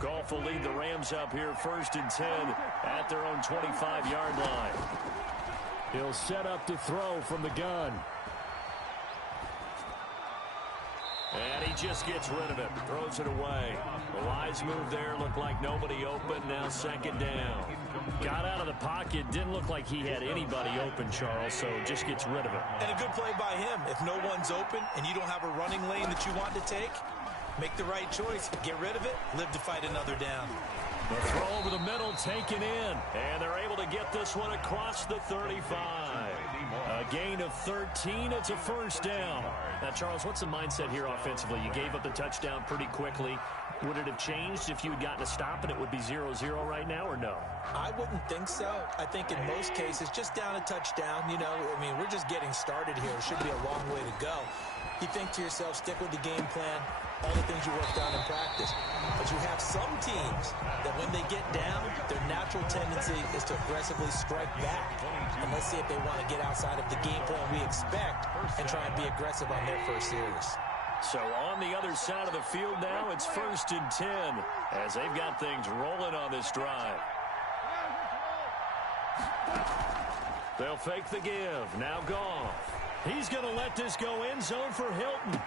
Goff will lead the Rams up here 1st and 10 at their own 25-yard line. He'll set up to throw from the gun. And he just gets rid of it, throws it away. The wise move there, looked like nobody open, now 2nd down. Got out of the pocket, didn't look like he had anybody open, Charles, so just gets rid of it. And a good play by him. If no one's open and you don't have a running lane that you want to take, make the right choice, get rid of it, live to fight another down. The throw over the middle taken in, and they're able to get this one across the 35. A gain of 13, it's a 1st down. Now, Charles, what's the mindset here offensively? You gave up the touchdown pretty quickly. Would it have changed if you had gotten a stop and it would be 0-0 right now, or no? I wouldn't think so. I think in most cases, just down a touchdown, you know, I mean, we're just getting started here. It should be a long way to go. You think to yourself, stick with the game plan, all the things you worked on in practice. But you have some teams that when they get down, their natural tendency is to aggressively strike back. And let's see if they want to get outside of the game plan we expect and try and be aggressive on their first series. So on the other side of the field now, it's 1st and 10 as they've got things rolling on this drive. They'll fake the give. Now Goff. He's going to let this go end zone for Hilton.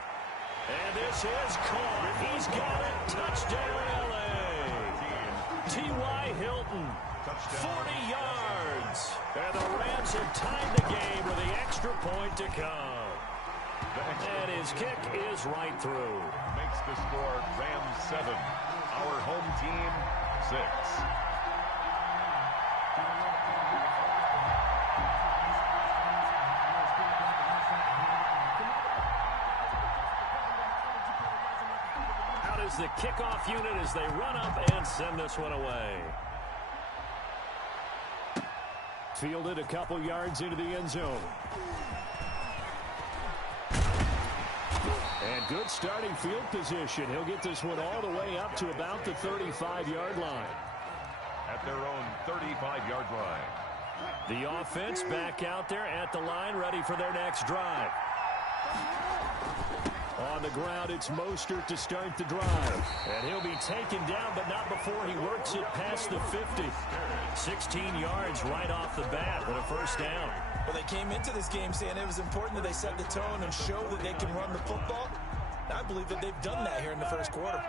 And this is caught. He's got it. Touchdown, L.A. T.Y. Hilton, 40 yards. And the Rams have tied the game with the extra point to come. And his kick is right through. Makes the score Rams 7. Our home team 6. The kickoff unit as they run up and send this one away. Fielded a couple yards into the end zone. And good starting field position. He'll get this one all the way up to about the 35-yard line. At their own 35-yard line. The offense back out there at the line, ready for their next drive. On the ground, it's Mostert to start the drive. And he'll be taken down, but not before he works it past the 50. 16 yards right off the bat with a 1st down. Well, they came into this game saying it was important that they set the tone and show that they can run the football. And I believe that they've done that here in the 1st quarter.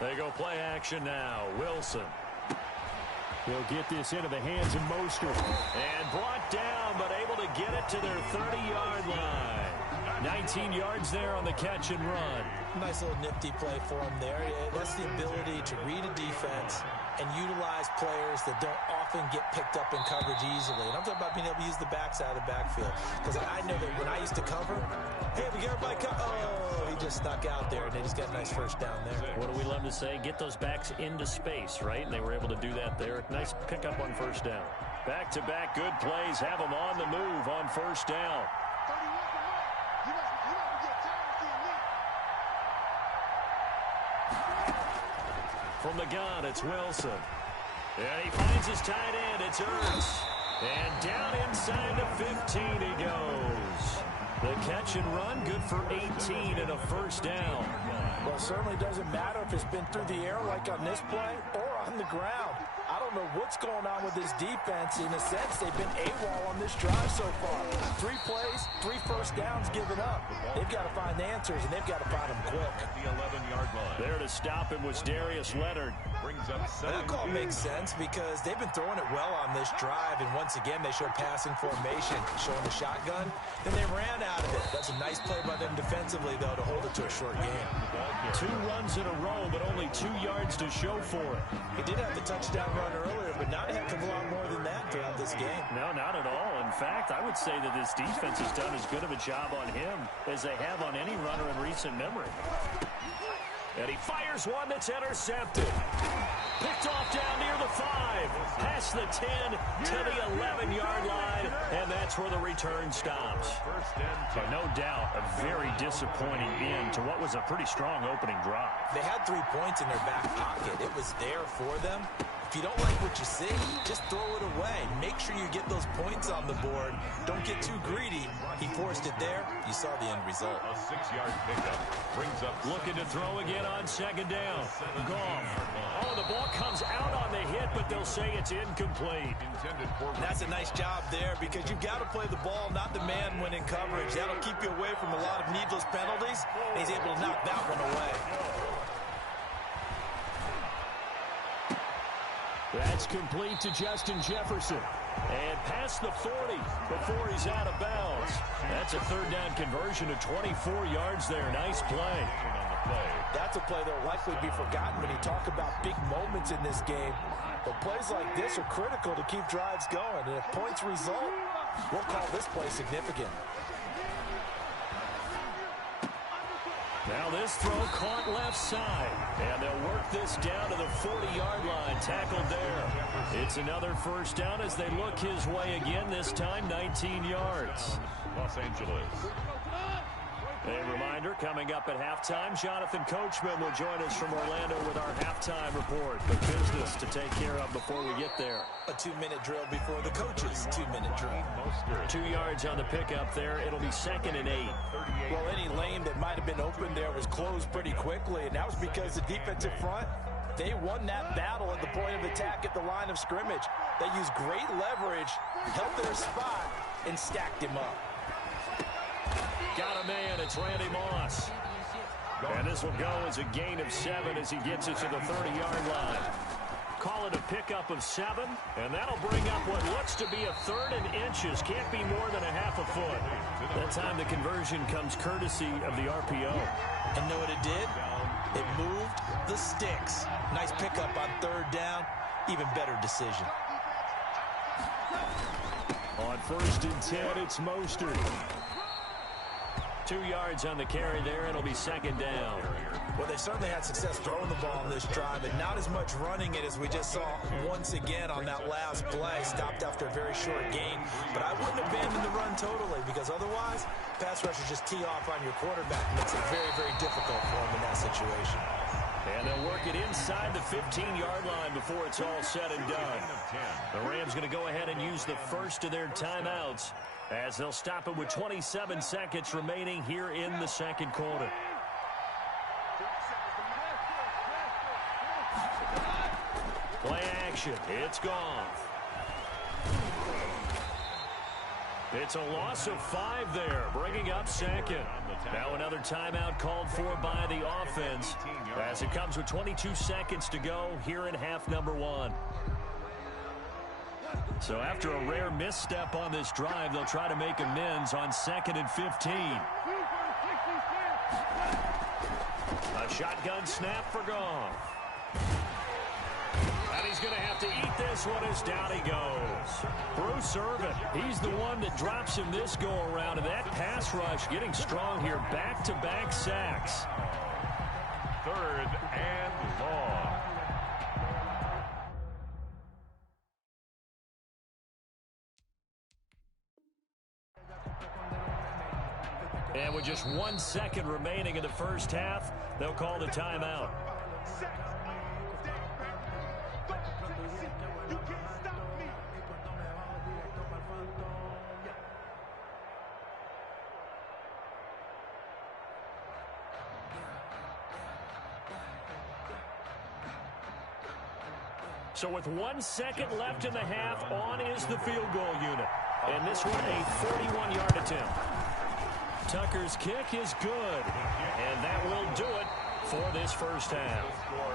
They go play action now. Wilson. He'll get this into the hands of Mostert. And brought down, but able to get it to their 30-yard line. 19 yards there on the catch and run. Nice little nifty play for him there. That's the ability to read a defense and utilize players that don't often get picked up in coverage easily. And I'm talking about being able to use the backside of the backfield. Because I know that when I used to cover, hey, we got everybody cover. Oh, he just stuck out there, and they just got a nice 1st down there. What do we love to say? Get those backs into space, right? And they were able to do that there. Nice pickup on 1st down. Back-to-back good plays have them on the move on 1st down. From the gun, it's Wilson. And he finds his tight end. It's Ertz. And down inside the 15 he goes. The catch and run, good for 18 and a 1st down. Well, it certainly doesn't matter if it's been through the air like on this play or on the ground. I don't know what's going on with this defense. In a sense, they've been AWOL on this drive so far. 3 plays, 3 1st downs given up. They've got to find answers, and they've got to find them quick. At the 11-yard line. There to stop him was Darius Leonard. Brings up 7. That call makes sense because they've been throwing it well on this drive, and once again, they show passing formation, showing the shotgun. Then they ran out of it. That's a nice play by them defensively, though, to hold it to a short game. 2 runs in a row, but only 2 yards to show for it. He did have the touchdown run earlier, but not a heck of a lot more than that throughout this game. No, not at all. In fact, I would say that this defense has done as good of a job on him as they have on any runner in recent memory. And he fires one that's intercepted. Picked off down near the 5. Past the 10 to the 11-yard line. And that's where the return stops. So no doubt a very disappointing end to what was a pretty strong opening drive. They had 3 points in their back pocket. It was there for them. If you don't like what you see, just throw it away. Make sure you get those points on the board. Don't get too greedy. He forced it there. You saw the end result. A 6-yard pickup brings up. Looking to throw again on second down. Goff. Oh, the ball comes out on the hit, but they'll say it's incomplete. And that's a nice job there because you've got to play the ball, not the man when in coverage. That'll keep you away from a lot of needless penalties. And he's able to knock that one away. That's complete to Justin Jefferson. And past the 40 before he's out of bounds. That's a third down conversion of 24 yards there. Nice play. That's a play that will likely be forgotten when you talk about big moments in this game. But plays like this are critical to keep drives going. And if points result, we'll call this play significant. Now this throw caught left side. And they'll work this down to the 40-yard line. Tackled there. It's another first down as they look his way again, this time 19 yards. Los Angeles. A reminder, coming up at halftime, Jonathan Coachman will join us from Orlando with our halftime report. The business to take care of before we get there. A 2-minute drill before the coaches' 2-minute drill. 2 yards on the pickup there. It'll be 2nd and 8. Well, any lane that might have been open there was closed pretty quickly, and that was because the defensive front, they won that battle at the point of attack at the line of scrimmage. They used great leverage, held their spot, and stacked him up. Got a man. It's Randy Moss. And this will go as a gain of 7 as he gets it to the 30-yard line. Call it a pickup of 7, and that'll bring up what looks to be a 3rd and inches. Can't be more than a half a foot. That time the conversion comes courtesy of the RPO. And know what it did? It moved the sticks. Nice pickup on 3rd down. Even better decision. On 1st and 10, it's Mostert. 2 yards on the carry there. It'll be 2nd down. Well, they certainly had success throwing the ball on this drive, and not as much running it as we just saw once again on that last play. Stopped after a very short gain. But I wouldn't abandon the run totally because otherwise, pass rushers just tee off on your quarterback. Makes it very, very difficult for him in that situation. And they'll work it inside the 15-yard line before it's all said and done. The Rams going to go ahead and use the first of their timeouts as they'll stop it with 27 seconds remaining here in the second quarter. Play action. It's gone. It's a loss of 5 there, bringing up 2nd. Now another timeout called for by the offense as it comes with 22 seconds to go here in half number 1. So after a rare misstep on this drive, they'll try to make amends on 2nd and 15. A shotgun snap for Goff. And he's going to have to eat this one as down he goes. Bruce Irvin, he's the one that drops him this go-around. And that pass rush getting strong here. Back-to-back sacks. 3rd and long. And with just 1 second remaining in the first half, they'll call the timeout. So with 1 second left in the half, on is the field goal unit. And this one a 41-yard attempt. Tucker's kick is good, and that will do it for this first half.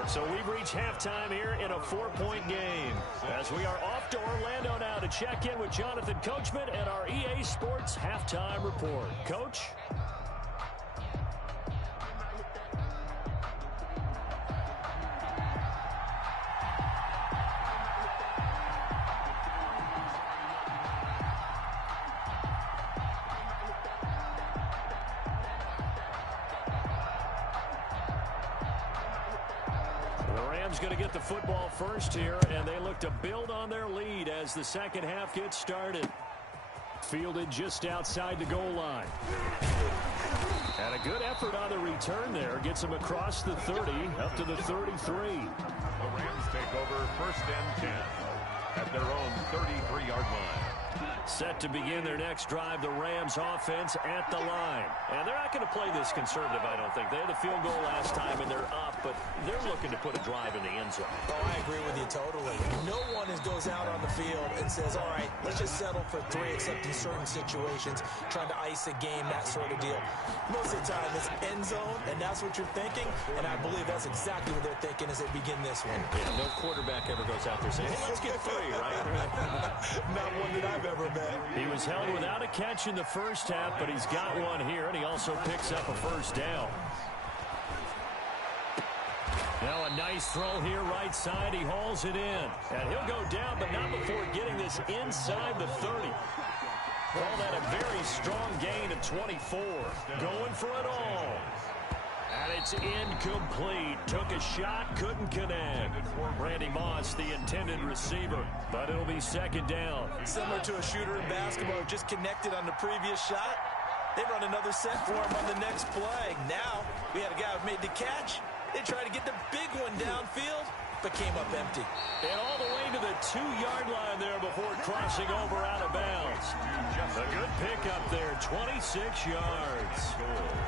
So we've reached halftime here in a 4-point game as we are off to Orlando now to check in with Jonathan Coachman and our EA Sports halftime report. Coach? Going to get the football first here, and they look to build on their lead as the second half gets started. Fielded just outside the goal line. And a good effort on the return there. Gets him across the 30, up to the 33. The Rams take over 1st and 10 at their own 33-yard line. Set to begin their next drive, the Rams offense at the line. And they're not going to play this conservative, I don't think. They had a field goal last time, and they're up, but they're looking to put a drive in the end zone. Oh, I agree with you totally. No one goes out on the field and says, all right, let's just settle for 3, except in certain situations, trying to ice a game, that sort of deal. Most of the time, it's end zone, and that's what you're thinking, and I believe that's exactly what they're thinking as they begin this one. Yeah, no quarterback ever goes out there saying, hey, let's get 3, right? Not one that I've ever met. He was held without a catch in the first half, but he's got one here, and he also picks up a first down. Now a nice throw here right side. He hauls it in. And he'll go down, but not before getting this inside the 30. Call that a very strong gain of 24. Going for it all. And it's incomplete. Took a shot, couldn't connect. Randy Moss, the intended receiver, but it'll be second down. Similar to a shooter in basketball, just connected on the previous shot. They run another set for him on the next play. Now, we had a guy who made the catch. They tried to get the big one downfield, but came up empty. And all the way to the 2-yard line there before crossing over out of bounds. A good pickup there, 26 yards.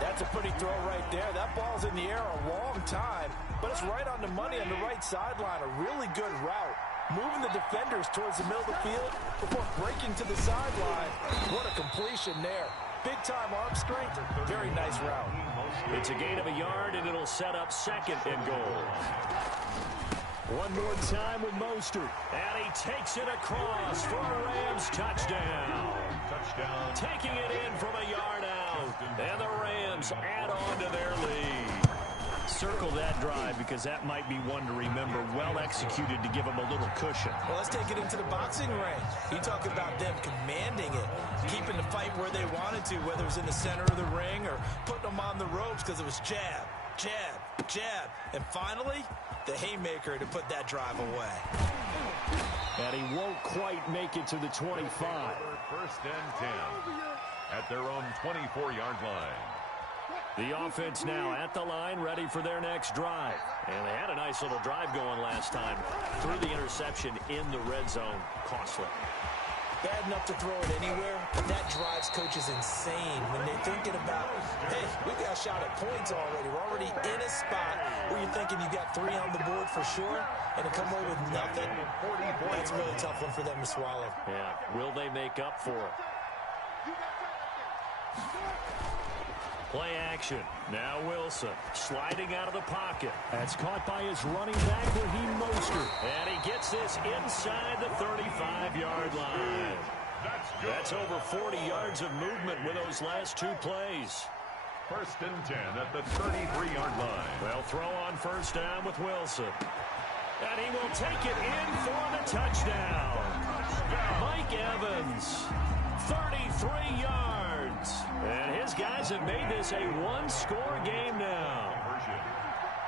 That's a pretty throw right there. That ball's in the air a long time, but it's right on the money on the right sideline. A really good route. Moving the defenders towards the middle of the field before breaking to the sideline. What a completion there. Big-time arm strength. Very nice route. It's a gain of a yard, and it'll set up second and goal. One more time with Mostert. And he takes it across for a Rams touchdown. Touchdown. Taking it in from a yard out. And the Rams add on to their lead. Circle that drive because that might be one to remember. Well executed to give them a little cushion. Well, let's take it into the boxing ring. You talk about them commanding it, keeping the fight where they wanted to, whether it was in the center of the ring or putting them on the ropes because it was jab, jab, jab. And finally, the haymaker to put that drive away. And he won't quite make it to the 25. 1st and 10 at their own 24-yard line. The offense now at the line, ready for their next drive. And they had a nice little drive going last time. Threw the interception in the red zone. Costly. Bad enough to throw it anywhere, but that drives coaches insane when they're thinking about, hey, we've got a shot at points already. We're already in a spot where you're thinking you got 3 on the board for sure, and to come away with nothing, that's a really tough one for them to swallow. Yeah, will they make up for it? Play action. Now Wilson sliding out of the pocket. That's caught by his running back, Raheem Mostert. And he gets this inside the 35-yard line. That's over 40 yards of movement with those last 2 plays. 1st and 10 at the 33-yard line. They'll throw on first down with Wilson. And he will take it in for the touchdown. Mike Evans, 33 yards. And his guys have made this a 1-score game now.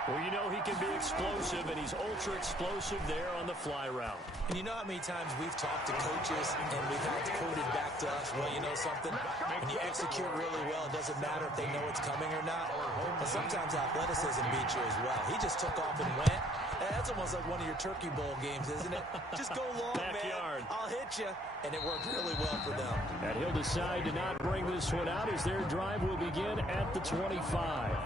Well, you know he can be explosive, and he's ultra-explosive there on the fly route. And you know how many times we've talked to coaches and we've had it quoted back to us, well, you know something? When you execute really well, it doesn't matter if they know it's coming or not. And sometimes athleticism beats you as well. He just took off and went. That's almost like one of your Turkey Bowl games, isn't it? Just go long, Backyard. man. I'll hit you. And it worked really well for them. And he'll decide to not bring this one out as their drive will begin at the 25.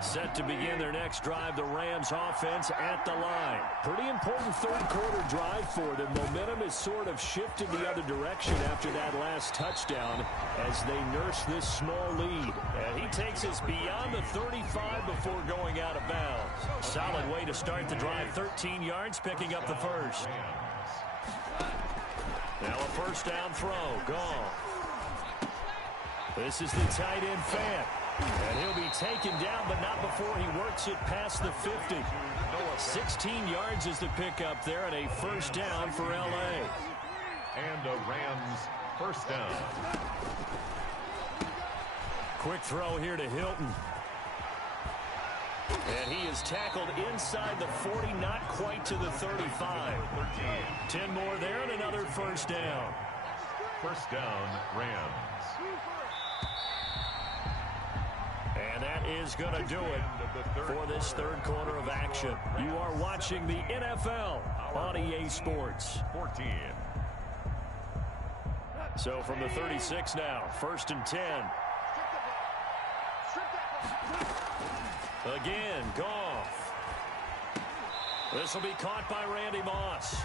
Set to begin their next drive, the Rams offense at the line. Pretty important third-quarter drive for them. Momentum has sort of shifted the other direction after that last touchdown as they nurse this small lead. And he takes us beyond the 35 before going out of bounds. Solid way to start the drive. 13 yards, picking up the first. Now a first down throw. Gone. This is the tight end Fant. And he'll be taken down, but not before he works it past the 50. 16 yards is the pickup there, and a first down for L.A. And a Rams first down. Quick throw here to Hilton. And he is tackled inside the 40, not quite to the 35. 10 more there and another first down. First down, Rams. And that is going to do it for this third quarter of action. You are watching the NFL on EA Sports. 14. So from the 36 now, first and 10. Again, Goff. This will be caught by Randy Moss.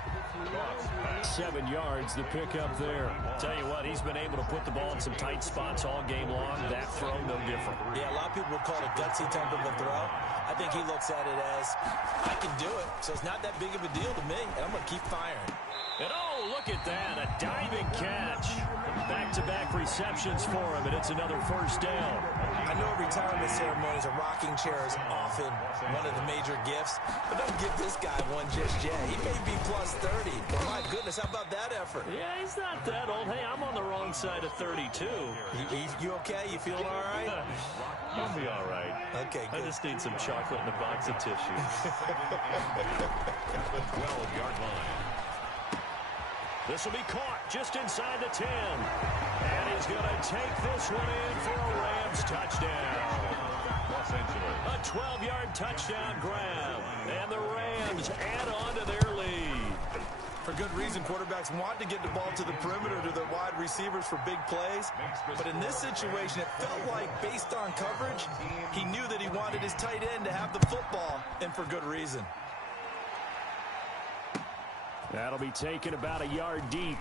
7 yards, the pickup there. Tell you what, he's been able to put the ball in some tight spots all game long. That throw, no different. Yeah, a lot of people would call it a gutsy type of a throw. I think he looks at it as, I can do it, so it's not that big of a deal to me, and I'm going to keep firing. And oh, look at that, a diving catch. Back-to-back receptions for him, and it's another first down. I know retirement ceremonies, a rocking chair is often one of the major gifts, but don't give this guy one just yet. He may be plus 30, but my goodness, how about that effort? Yeah, he's not that old. Hey, I'm on the wrong side of 32. You okay? You feeling all right? I'll be all right. Okay, good. I just need some chocolate and a box of tissues. 12-yard line. This will be caught just inside the 10. And he's going to take this one in for a Rams touchdown. Los Angeles. A 12-yard touchdown grab. And the Rams add on to their lead. For good reason, quarterbacks want to get the ball to the perimeter to their wide receivers for big plays. But in this situation, it felt like, based on coverage, he knew that he wanted his tight end to have the football, and for good reason. That'll be taken about a yard deep.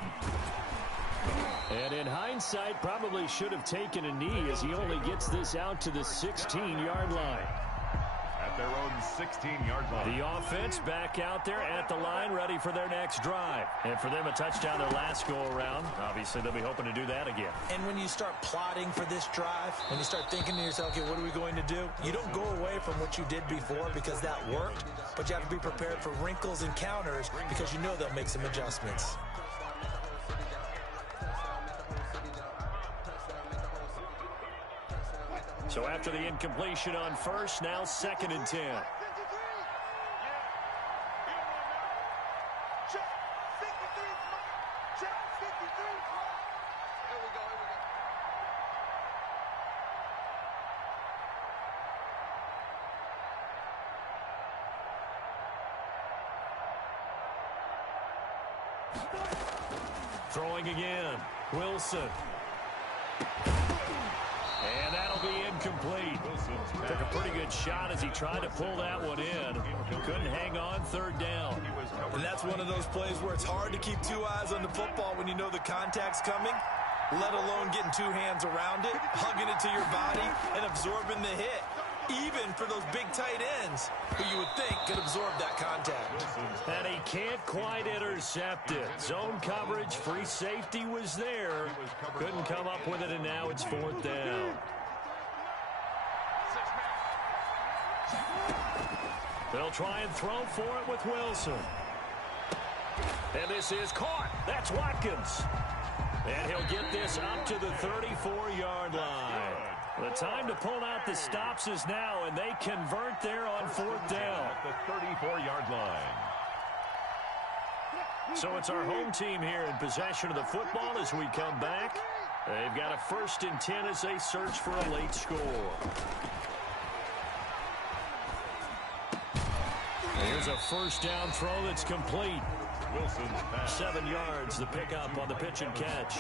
And in hindsight, probably should have taken a knee as he only gets this out to the 16-yard line. At their own 16-yard line. The offense back out there at the line, ready for their next drive. And for them, a touchdown their last go-around. Obviously, they'll be hoping to do that again. And when you start plotting for this drive, when you start thinking to yourself, okay, what are we going to do? You don't go away from what you did before because that worked, but you have to be prepared for wrinkles and counters because you know they'll make some adjustments. So after the incompletion on first, now second and 10. Throwing again. Wilson. And that'll be incomplete. Took a pretty good shot as he tried to pull that one in. Couldn't hang on, third down. And that's one of those plays where it's hard to keep two eyes on the football when you know the contact's coming, let alone getting two hands around it, hugging it to your body, and absorbing the hit. Even for those big tight ends who you would think could absorb that contact. And he can't quite intercept it. Zone coverage, free safety was there. Couldn't come up with it, and now it's fourth down. They'll try and throw for it with Wilson. And this is caught. That's Watkins. And he'll get this up to the 34-yard line. The time to pull out the stops is now, and they convert there on fourth down. At the 34-yard line. So it's our home team here in possession of the football as we come back. They've got a first and 10 as they search for a late score. Here's a first down throw that's complete. Wilson's pass. 7 yards, the pickup on the pitch and catch.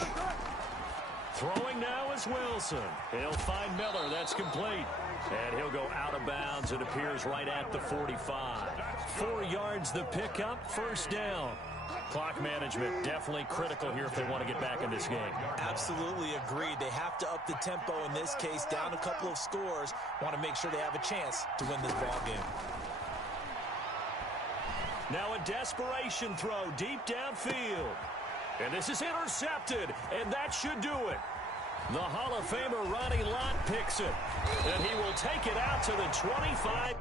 Throwing now is Wilson. He'll find Miller. That's complete. And he'll go out of bounds. It appears right at the 45. 4 yards the pickup, first down. Clock management definitely critical here if they want to get back in this game. Absolutely agreed. They have to up the tempo in this case, down a couple of scores. Want to make sure they have a chance to win this ball game. Now a desperation throw deep downfield. And this is intercepted, and that should do it. The Hall of Famer Ronnie Lott picks it, and he will take it out to the 25.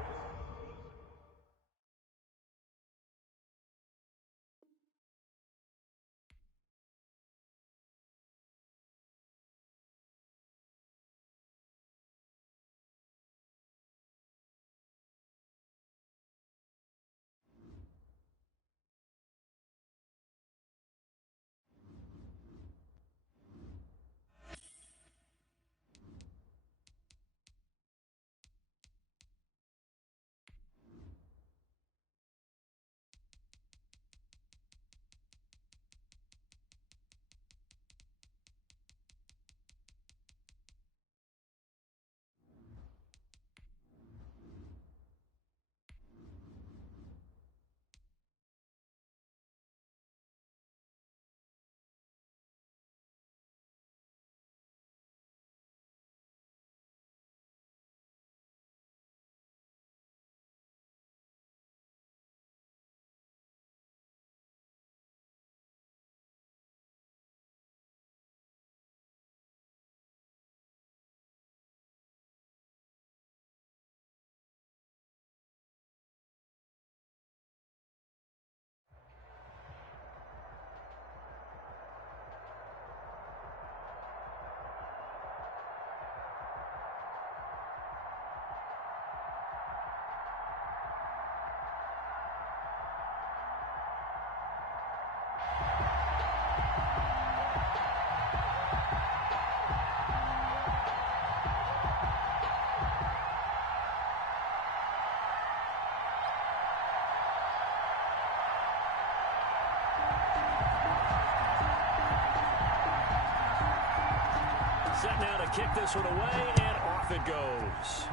kick this one away, and off it goes.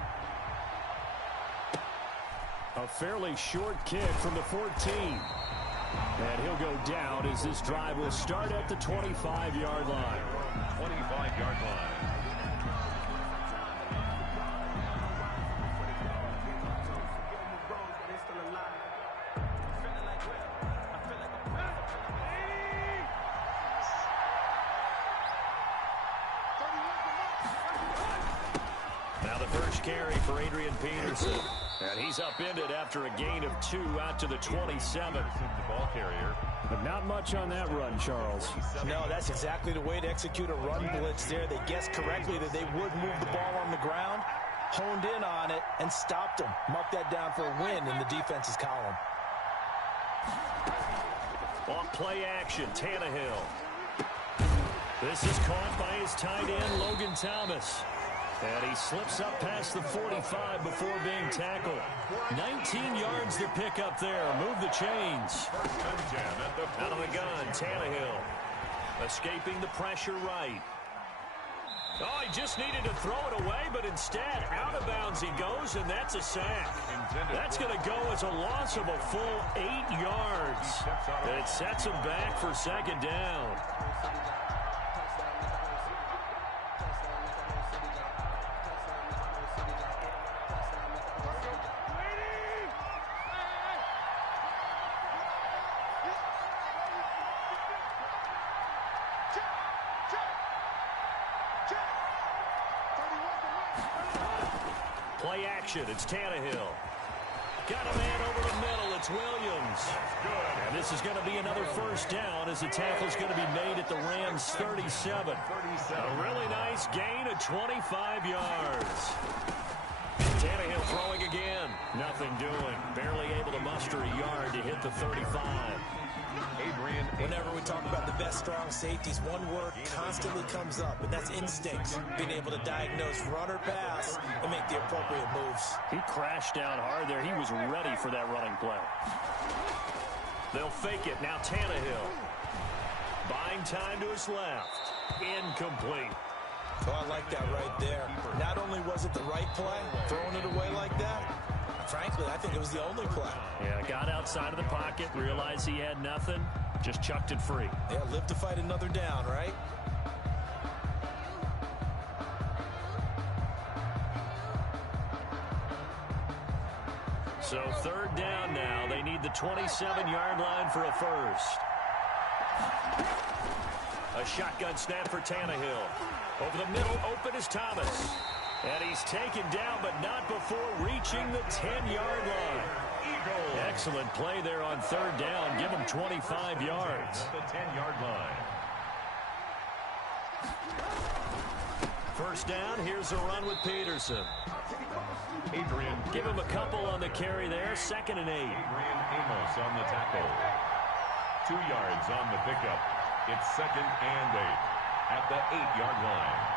A fairly short kick from the 14. And he'll go down as this drive will start at the 25-yard line. 25-yard line. Now the first carry for Adrian Peterson. And he's upended after a gain of 2 out to the 27. The ball carrier. But not much on that run, Charles. No, that's exactly the way to execute a run blitz there. They guessed correctly that they would move the ball on the ground, honed in on it, and stopped them. Mark that down for a win in the defense's column. On play action, Tannehill. This is caught by his tight end, Logan Thomas. And he slips up past the 45 before being tackled. 19 yards to pick up there. Move the chains. Out of the gun, Tannehill. Escaping the pressure right. Oh, he just needed to throw it away, but instead, out of bounds he goes, and that's a sack. That's going to go as a loss of a full 8 yards. It sets him back for second down. Play action, it's Tannehill. Got a man over the middle, it's Williams. Good. And this is going to be another first down as the tackle's going to be made at the Rams' 37. A really nice gain of 25 yards. Tannehill throwing again. Nothing doing. Barely able to muster a yard to hit the 35. Whenever we talk about the best strong safeties, one word constantly comes up, and that's instincts. Being able to diagnose run or pass and make the appropriate moves. He crashed down hard there. He was ready for that running play. They'll fake it. Now Tannehill. Buying time to his left. Incomplete. Oh, I like that right there. Not only was it the right play, throwing it away like that, frankly, I think it was the only play. Yeah, got outside of the pocket, realized he had nothing, just chucked it free. Yeah, live to fight another down, right? So third down now. They need the 27-yard line for a first. A shotgun snap for Tannehill. Over the middle, open is Thomas. And he's taken down, but not before reaching the 10-yard line. Excellent play there on third down. Give him 25 yards. The 10-yard line. First down, here's a run with Peterson. Adrian. Give him a couple on the carry there. 2nd and 8. Adrian Amos on the tackle. 2 yards on the pickup. It's 2nd and 8 at the 8-yard line.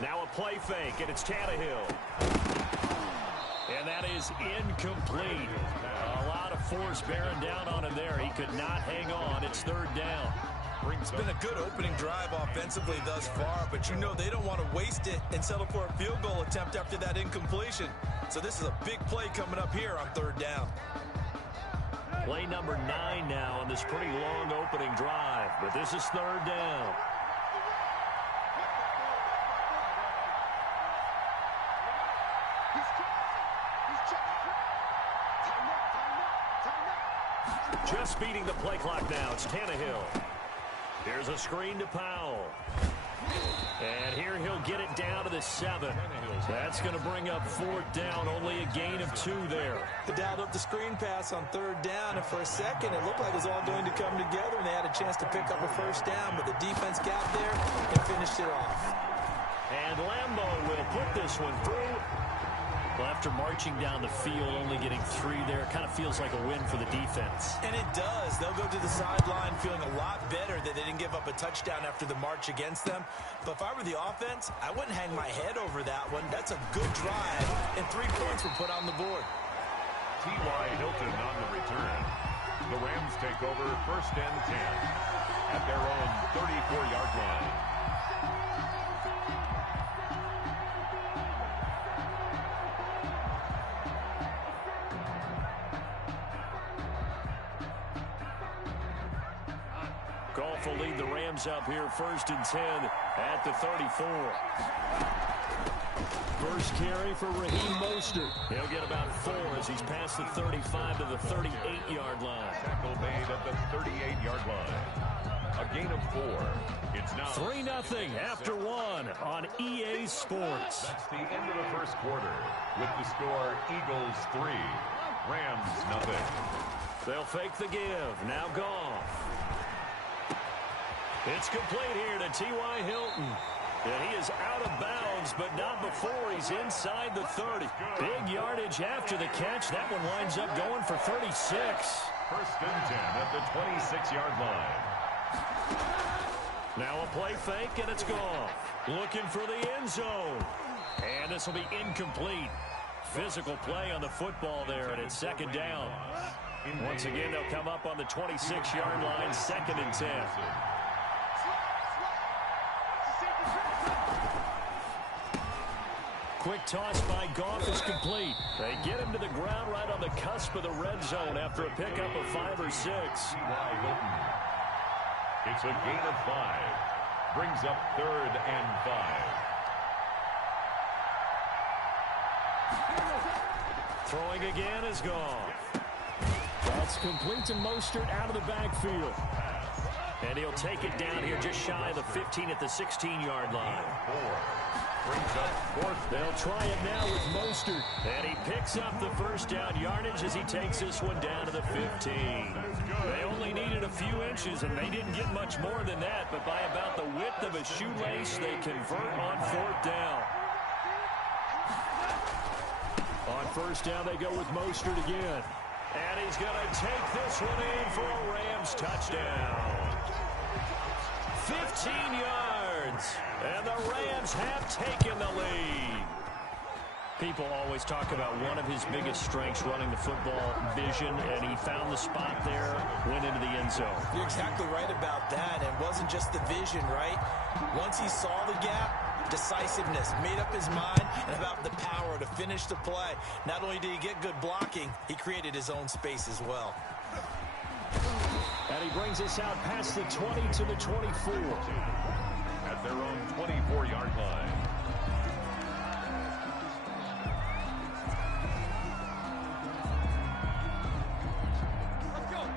Now a play fake, and it's Tannehill. And that is incomplete. A lot of force bearing down on him there. He could not hang on. It's third down. It's been a good opening drive offensively thus far, but you know they don't want to waste it and settle for a field goal attempt after that incompletion. So this is a big play coming up here on third down. Play number 9 now on this pretty long opening drive, but this is third down. Just beating the play clock now. It's Tannehill. Here's a screen to Powell. And here he'll get it down to the 7. That's going to bring up fourth down. Only a gain of 2 there. They dialed up the screen pass on third down, and for a second it looked like it was all going to come together, and they had a chance to pick up a first down, but the defense got there and finished it off. And Lambo will put this one through. Well, after marching down the field, only getting 3 there, kind of feels like a win for the defense. And it does. They'll go to the sideline feeling a lot better that they didn't give up a touchdown after the march against them. But if I were the offense, I wouldn't hang my head over that one. That's a good drive, and 3 points were put on the board. T.Y. Hilton on the return. The Rams take over 1st and 10 at their own 34-yard line. Goff will lead the Rams up here 1st and 10 at the 34. First carry for Raheem Mostert. He'll get about 4 as he's past the 35 to the 38-yard line. Tackle made at the 38-yard line. A gain of 4. It's now 3-0 after 1 on EA Sports. That's the end of the first quarter with the score Eagles 3, Rams 0. They'll fake the give. Now Goff. It's complete here to T.Y. Hilton. And he is out of bounds, but not before he's inside the 30. Big yardage after the catch. That one winds up going for 36. 1st and 10 at the 26-yard line. Now a play fake, and it's Goff. Looking for the end zone. And this will be incomplete. Physical play on the football there, and it's 2nd down. Once again, they'll come up on the 26-yard line, 2nd and 10. Quick toss by Goff is complete. They get him to the ground right on the cusp of the red zone after a pickup of 5 or 6. T.Y. Hilton. It's a gain of 5. Brings up 3rd and 5. Throwing again is Goff. That's complete to Mostert out of the backfield. And he'll take it down here just shy of the 15 at the 16-yard line. 4. Brings up 4th. They'll try it now with Mostert. And he picks up the 1st down yardage as he takes this one down to the 15. They only needed a few inches, and they didn't get much more than that. But by about the width of a shoelace, they convert on 4th down. On 1st down, they go with Mostert again. And he's going to take this one in for a Rams touchdown. 15 yards, and the Rams have taken the lead. People always talk about one of his biggest strengths running the football, vision, and he found the spot there, went into the end zone. You're exactly right about that. It wasn't just the vision, right? Once he saw the gap, decisiveness, made up his mind, and about the power to finish the play. Not only did he get good blocking, he created his own space as well. And he brings us out past the 20 to the 24. At their own 24-yard line.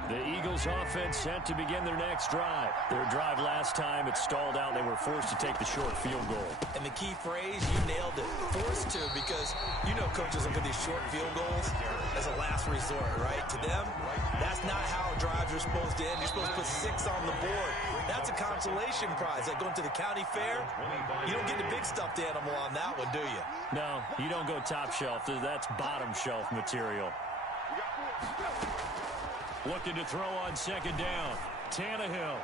The Eagles offense set to begin their next drive. Their drive last time, it stalled out. They were forced to take the short field goal. And the key phrase, you nailed it. Forced to, because you know coaches look at these short field goals as a last resort, right? To them, that's not how drives are supposed to end. You're supposed to put 6 on the board. That's a consolation prize. Like going to the county fair, you don't get the big stuffed animal on that one, do you? No, you don't go top shelf. That's bottom shelf material. Looking to throw on 2nd down. Tannehill.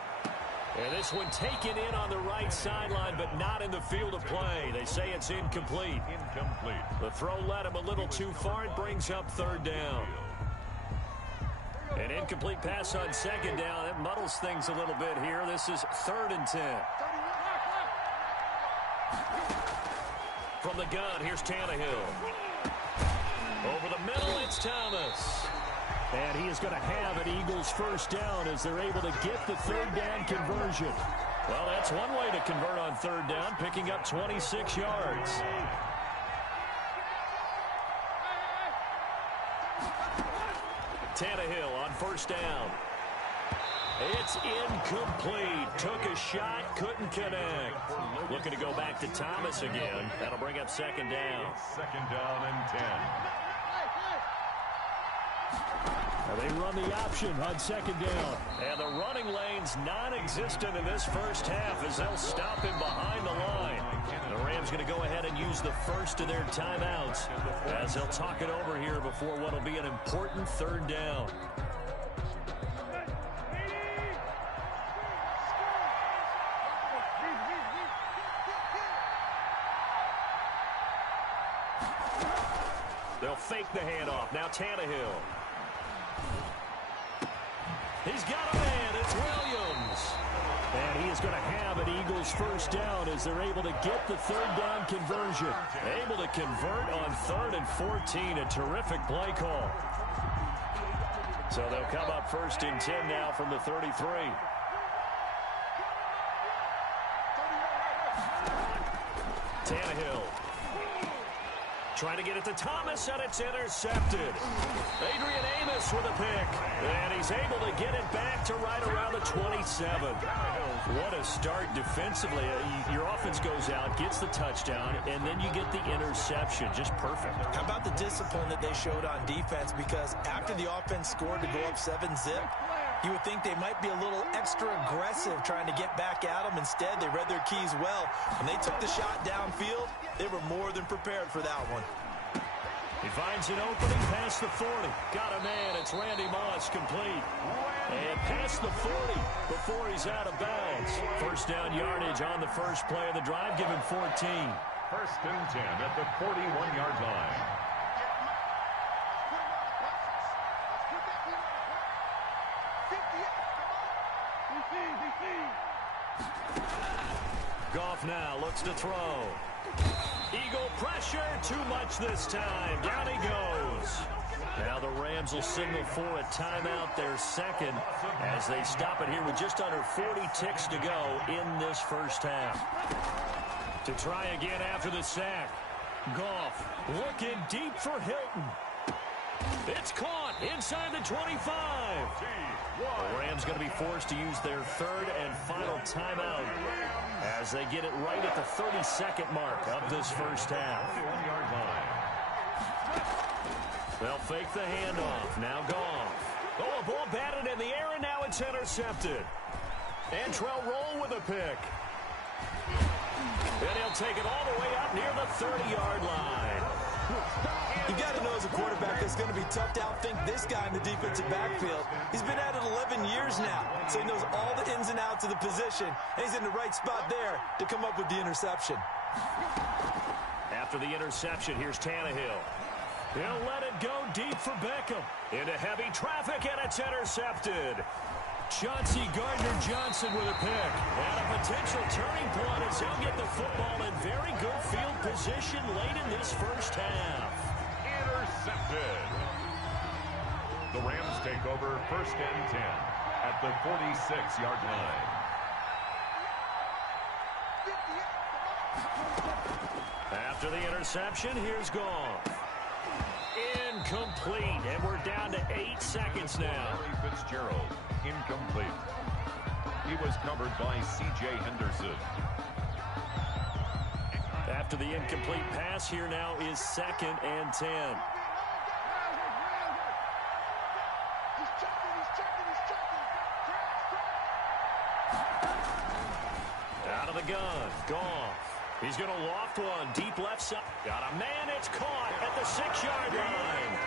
And this one taken in on the right sideline, but not in the field of play. They say it's incomplete. Incomplete. The throw led him a little too far. It brings up 3rd down. An incomplete pass on 2nd down. That muddles things a little bit here. This is 3rd and 10. From the gun, here's Tannehill. Over the middle, it's Thomas. And he is going to have an Eagles 1st down as they're able to get the 3rd down conversion. Well, that's one way to convert on 3rd down, picking up 26 yards. Tannehill on 1st down. It's incomplete. Took a shot, couldn't connect. Looking to go back to Thomas again. That'll bring up 2nd down. 2nd down and 10. They run the option on 2nd down. And the running lane's non-existent in this first half as they'll stop him behind the line. The Rams going to go ahead and use the first of their timeouts as they'll talk it over here before what will be an important 3rd down. They'll They'll fake the handoff. Now Tannehill. He's got a man. It's Williams. And he is going to have an Eagles first down as they're able to get the third down conversion. Able to convert on 3rd and 14. A terrific play call. So they'll come up 1st and 10 now from the 33. Tannehill. Trying to get it to Thomas, and it's intercepted. Adrian Amos with a pick. And he's able to get it back to right around the 27. What a start defensively. Your offense goes out, gets the touchdown, and then you get the interception. Just perfect. How about the discipline that they showed on defense? Because after the offense scored to go up 7-zip, you would think they might be a little extra aggressive trying to get back at them. Instead, they read their keys well. When they took the shot downfield, they were more than prepared for that one. He finds an opening past the 40. Got a man. It's Randy Moss, complete. And past the 40 before he's out of bounds. First down yardage on the first play of the drive. Give him 14. 1st and 10 at the 41-yard line. Goff now looks to throw. Eagle pressure, too much this time. Down he goes. Now the Rams will signal for a timeout, their second, as they stop it here with just under 40 ticks to go in this first half. To try again after the sack. Goff looking deep for Hilton. It's caught inside the 25. The Rams going to be forced to use their 3rd and final timeout as they get it right at the 32nd mark of this first half. They'll fake the handoff. Now Goff. Oh, a ball batted in the air, and now it's intercepted. Antrell Roll with a pick. And he'll take it all the way up near the 30-yard line. You got to know as a quarterback it's going to be tough to outthink this guy in the defensive backfield. He's been at it 11 years now, so he knows all the ins and outs of the position, and he's in the right spot there to come up with the interception. After the interception, here's Tannehill. He'll let it go deep for Beckham. Into heavy traffic, and it's intercepted. Chauncey Gardner-Johnson with a pick. And a potential turning point as he'll get the football in very good field position late in this first half. Intercepted. The Rams take over 1st and 10 at the 46-yard line. After the interception, here's Goff. Incomplete, and we're down to 8 seconds now. Larry Fitzgerald, incomplete. He was covered by C.J. Henderson. After the incomplete pass, here now is 2nd and 10. Out of the gun, Goff. He's going to loft one deep left side. Got a man, it's caught at the 6-yard line.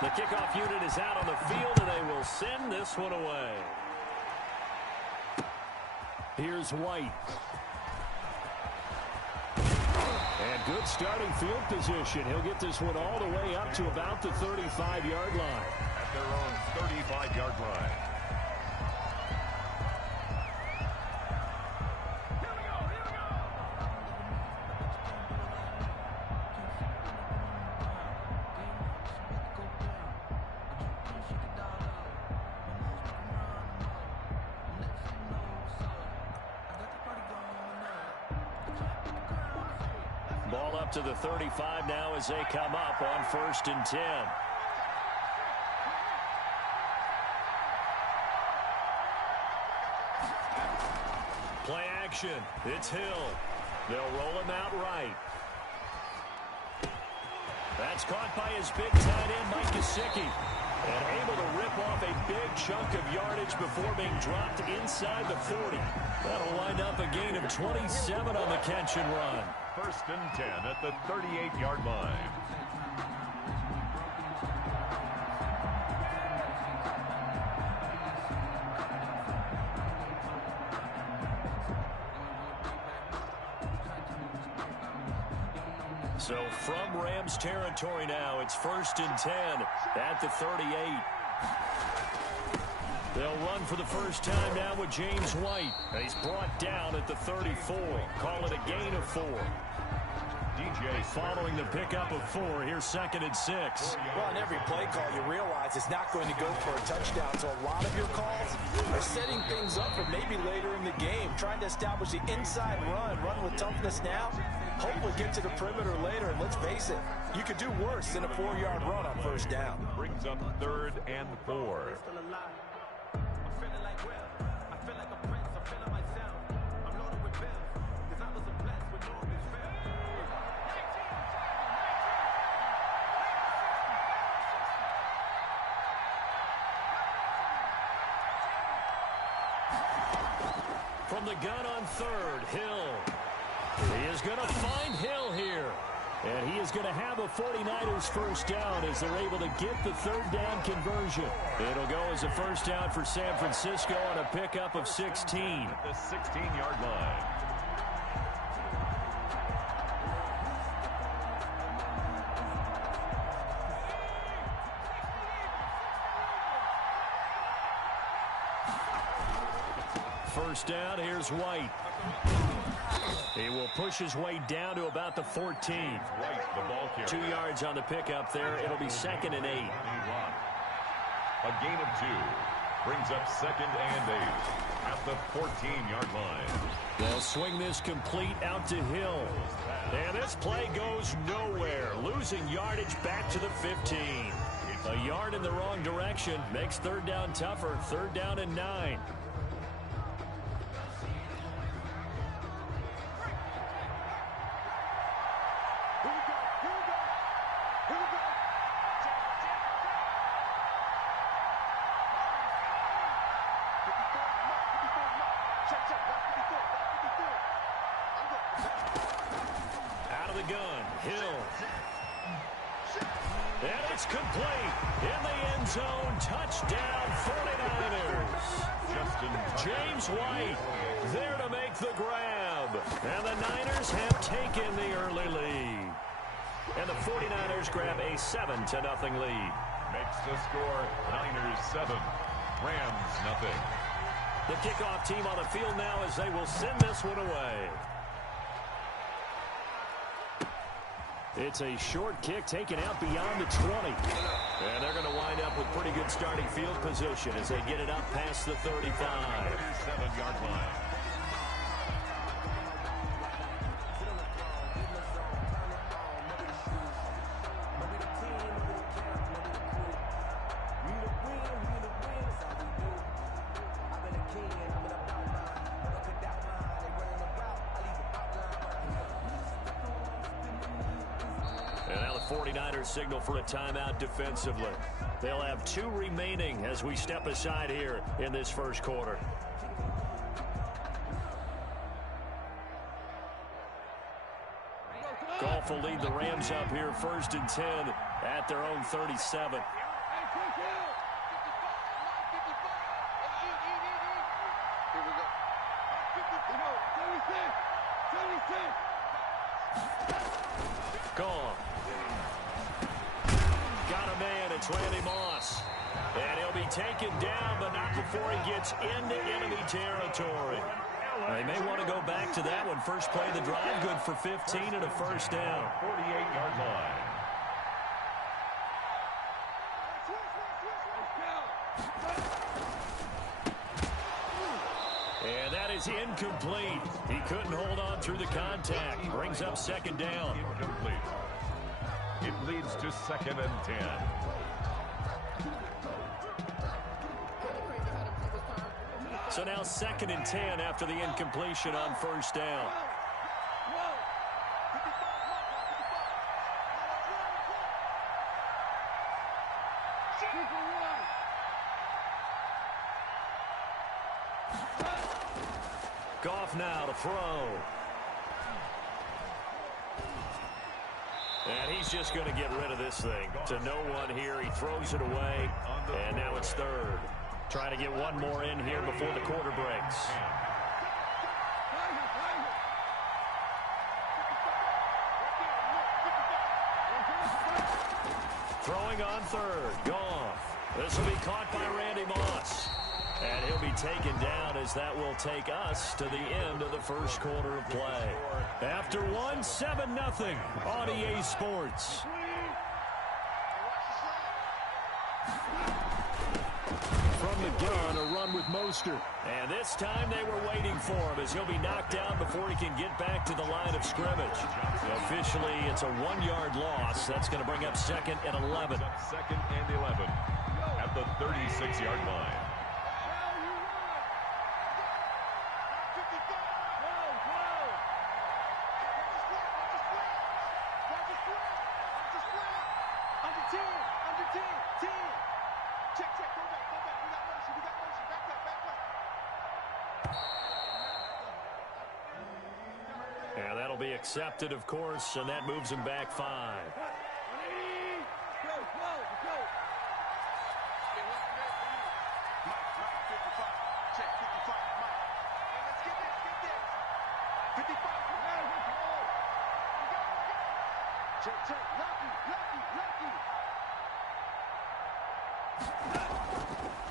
The kickoff unit is out on the field, and they will send this one away. Here's White. And good starting field position. He'll get this one all the way up to about the 35-yard line. At their own 35-yard line. Ball up to the 35 now as they come up on 1st and 10. Play action. It's Hill. They'll roll him out right. That's caught by his big tight end, Mike Gesicki. And able to rip off a big chunk of yardage before being dropped inside the 40. That'll wind up a gain of 27 on the catch and run. 1st and 10 at the 38-yard line. So from Rams territory now, it's 1st and 10 at the 38. They'll run for the first time now with James White. He's brought down at the 34. Call it a gain of 4. DJ following the pickup of 4. Here's 2nd and 6. Well, in every play call, you realize it's not going to go for a touchdown. So a lot of your calls are setting things up for maybe later in the game, trying to establish the inside run with toughness now. Hopefully get to the perimeter later, and let's face it, you could do worse than a 4-yard run on 1st down. Brings up 3rd and 4. From the gun on 3rd, Hill. He is going to find Hill here. And he is going to have a 49ers first down as they're able to get the 3rd down conversion. It'll go as a first down for San Francisco on a pickup of 16. At the 16-yard line. First down, here's White. He will push his way down to about the 14. White, the ball carrier. 2 yards on the pickup there. It'll be 2nd and 8. A gain of 2. Brings up 2nd and 8 at the 14-yard line. They'll swing this complete out to Hill. And this play goes nowhere. Losing yardage back to the 15. A yard in the wrong direction makes 3rd down tougher. 3rd down and 9. Out of the gun, Hill. And it's complete. In the end zone, touchdown 49ers. James White there to make the grab. And the Niners have taken the early lead. And the 49ers grab a 7-0 lead. Makes the score Niners 7, Rams nothing. The kickoff team on the field now as they will send this one away. It's a short kick taken out beyond the 20. And they're going to wind up with pretty good starting field position as they get it up past the 35. 37-yard line. And now the 49ers signal for a timeout defensively. They'll have 2 remaining as we step aside here in this first quarter. Goff will lead the Rams up here 1st and 10 at their own 37. Gone. Got a man. It's Randy Moss. And he'll be taken down, but not before he gets into enemy territory. They may want to go back to that one. First play of the drive, good for 15 and a first down. 48-yard line. And that is incomplete. He couldn't hold on through the contact. Brings up second down. Incomplete. It leads to 2nd and 10. So now 2nd and 10 after the incompletion on first down. Goff now to throw. And he's just going to get rid of this thing. To no one here. He throws it away. And now it's 3rd. Trying to get one more in here before the quarter breaks. Throwing on 3rd. Goff. This will be caught by Randy Moss. And he'll be taken down as that will take us to the end of the first quarter of play. After 7-0 on EA Sports. From the gun, a run with Mostert. And this time they were waiting for him as he'll be knocked down before he can get back to the line of scrimmage. Officially, it's a 1-yard loss. That's going to bring up 2nd and 11. 2nd and 11 at the 36-yard line. And that'll be accepted, of course, and that moves him back 5.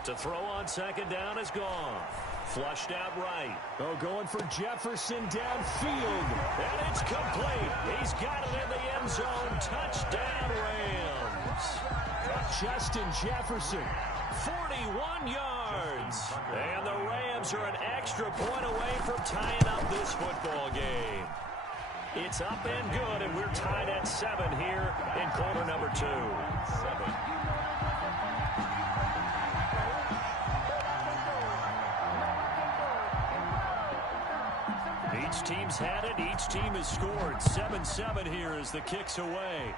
To throw on 2nd down is gone. Flushed out right. Oh, going for Jefferson downfield. And it's complete. He's got it in the end zone. Touchdown, Rams. Justin Jefferson, 41 yards. And the Rams are an extra point away from tying up this football game. It's up and good, and we're tied at 7 here in quarter number 2. 7. Each team's had it. Each team has scored. 7-7 here as the kick's away.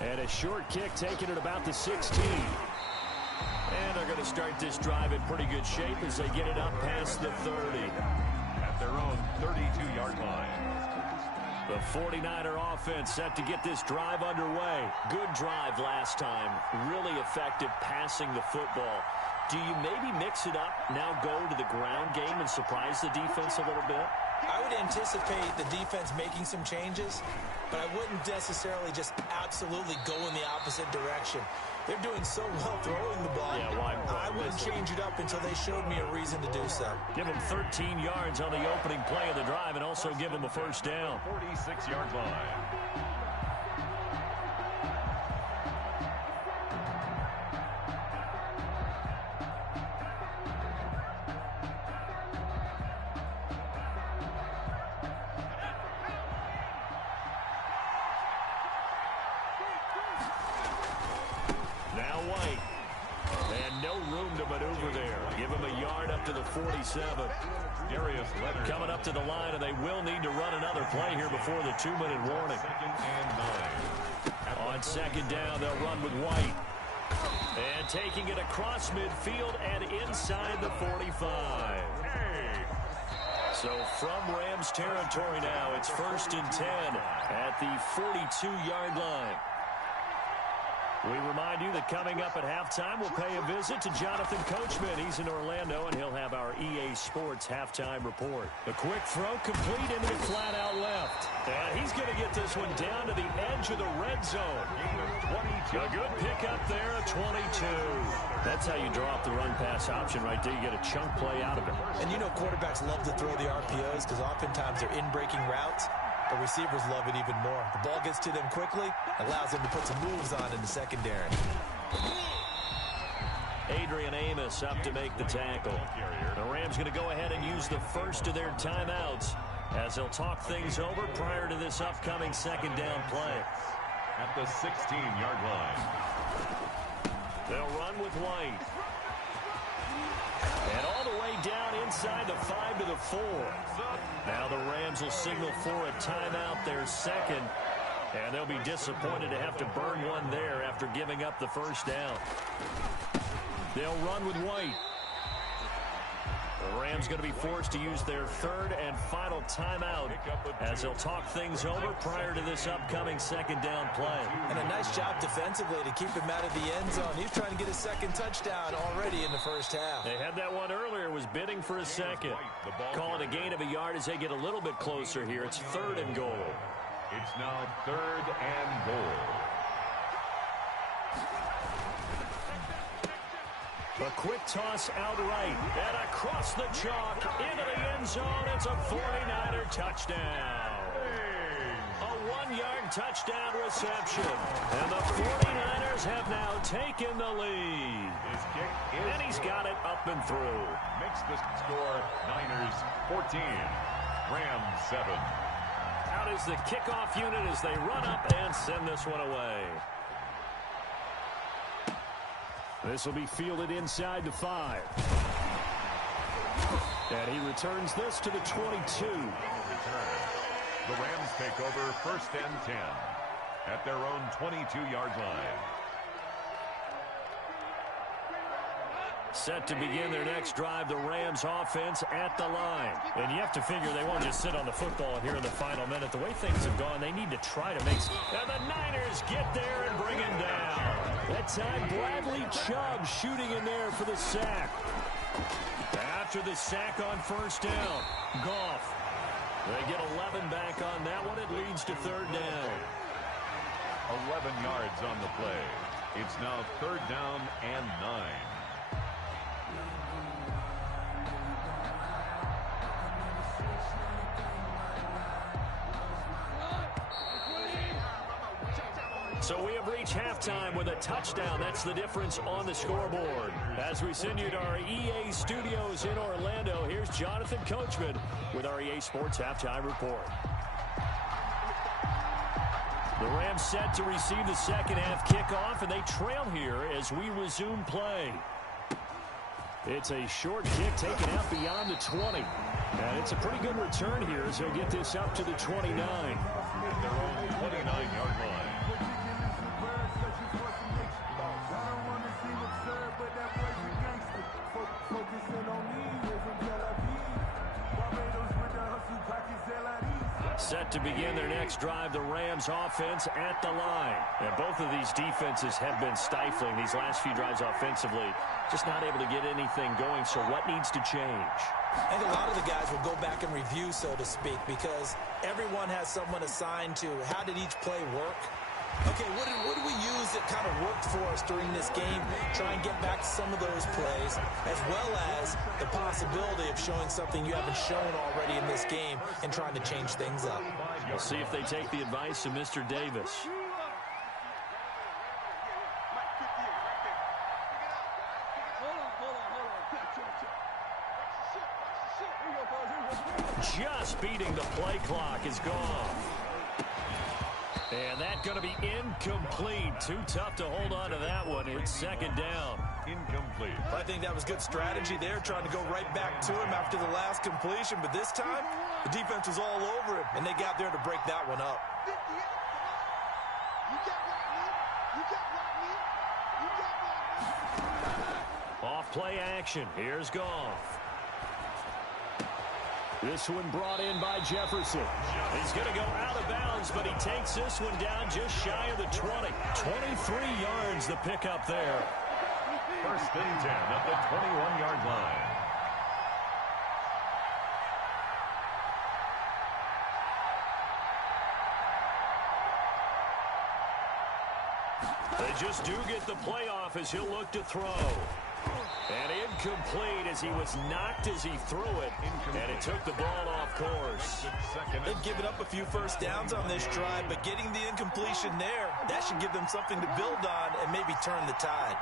And a short kick taken at about the 16. And they're going to start this drive in pretty good shape as they get it up past the 30. At their own 32-yard line. The 49er offense set to get this drive underway. Good drive last time. Really effective passing the football. Do you maybe mix it up, now go to the ground game and surprise the defense a little bit? I would anticipate the defense making some changes, but I wouldn't necessarily just absolutely go in the opposite direction. They're doing so well throwing the ball. Yeah, I wouldn't change it up until they showed me a reason to do so. Give them 13 yards on the opening play of the drive and also give them a first down. 46-yard line. Coming up to the line, and they will need to run another play here before the 2-minute warning. 2nd and 9. On 2nd down, they'll run with White. And taking it across midfield and inside the 45. So from Rams territory now, it's 1st and 10 at the 42-yard line. We remind you that coming up at halftime, we'll pay a visit to Jonathan Coachman. He's in Orlando, and he'll have our EA Sports halftime report. The quick throw complete into the flat out left. And he's going to get this one down to the edge of the red zone. A good pickup there, a 22. That's how you draw up the run-pass option right there. You get a chunk play out of it. And you know quarterbacks love to throw the RPOs because oftentimes they're in-breaking routes. The receivers love it even more. The ball gets to them quickly, allows them to put some moves on in the secondary. Adrian Amos up to make the tackle. The Rams going to go ahead and use the first of their timeouts as they'll talk things over prior to this upcoming second down play. At the 16-yard line. They'll run with White. And all the way down inside the 5 to the 4. Now the Rams will signal for a timeout, their second. And they'll be disappointed to have to burn one there after giving up the first down. They'll run with White. The Rams going to be forced to use their third and final timeout as they'll talk things over prior to this upcoming second down play. And a nice job defensively to keep him out of the end zone. He's trying to get a second touchdown already in the first half. They had that one earlier, was bidding for a second. Call it a gain of a yard as they get a little bit closer here. It's 3rd and goal. It's now 3rd and goal. A quick toss out right and across the chalk into the end zone. It's a 49er touchdown. A 1-yard touchdown reception. And the 49ers have now taken the lead. His kick is and he's got it up and through. Makes the score Niners 14, Rams 7. Out is the kickoff unit as they run up and send this one away. This will be fielded inside the 5. And he returns this to the 22. The Rams take over 1st and 10 at their own 22-yard line. Set to begin their next drive, the Rams offense at the line. And you have to figure they won't just sit on the football here in the final minute. The way things have gone, they need to try to make... And the Niners get there and bring him down. That time, Bradley Chubb shooting in there for the sack. After the sack on first down, Goff. They get 11 back on that one. It leads to 3rd down. 11 yards on the play. It's now 3rd down and 9. So we have reached halftime with a touchdown. That's the difference on the scoreboard. As we send you to our EA studios in Orlando, here's Jonathan Coachman with our EA Sports Halftime Report. The Rams set to receive the second half kickoff, and they trail here as we resume play. It's a short kick taken out beyond the 20. And it's a pretty good return here as they'll get this up to the 29. At their own 29-yard line. Set to begin their next drive, the Rams offense at the line. And both of these defenses have been stifling these last few drives offensively. Just not able to get anything going, so what needs to change? I think a lot of the guys will go back and review, so to speak, because everyone has someone assigned to how did each play work. Okay, what did we use that kind of worked for us during this game? Try and get back to some of those plays, as well as the possibility of showing something you haven't shown already in this game and trying to change things up. We'll see if they take the advice of Mr. Davis. Just beating the play clock is gone. And that's going to be incomplete. Too tough to hold on to that one. It's second down. Incomplete. I think that was good strategy there, trying to go right back to him after the last completion. But this time, the defense was all over him, and they got there to break that one up. Off play action. Here's Goff. This one brought in by Jefferson. He's going to go out of bounds, but he takes this one down just shy of the 20. 23 yards the pickup there. First and 10 at the 21-yard line. They just do get the playoff as he'll look to throw. And incomplete as he was knocked as he threw it. And it took the ball off course. They've given up a few first downs on this drive, but getting the incompletion there, that should give them something to build on and maybe turn the tide.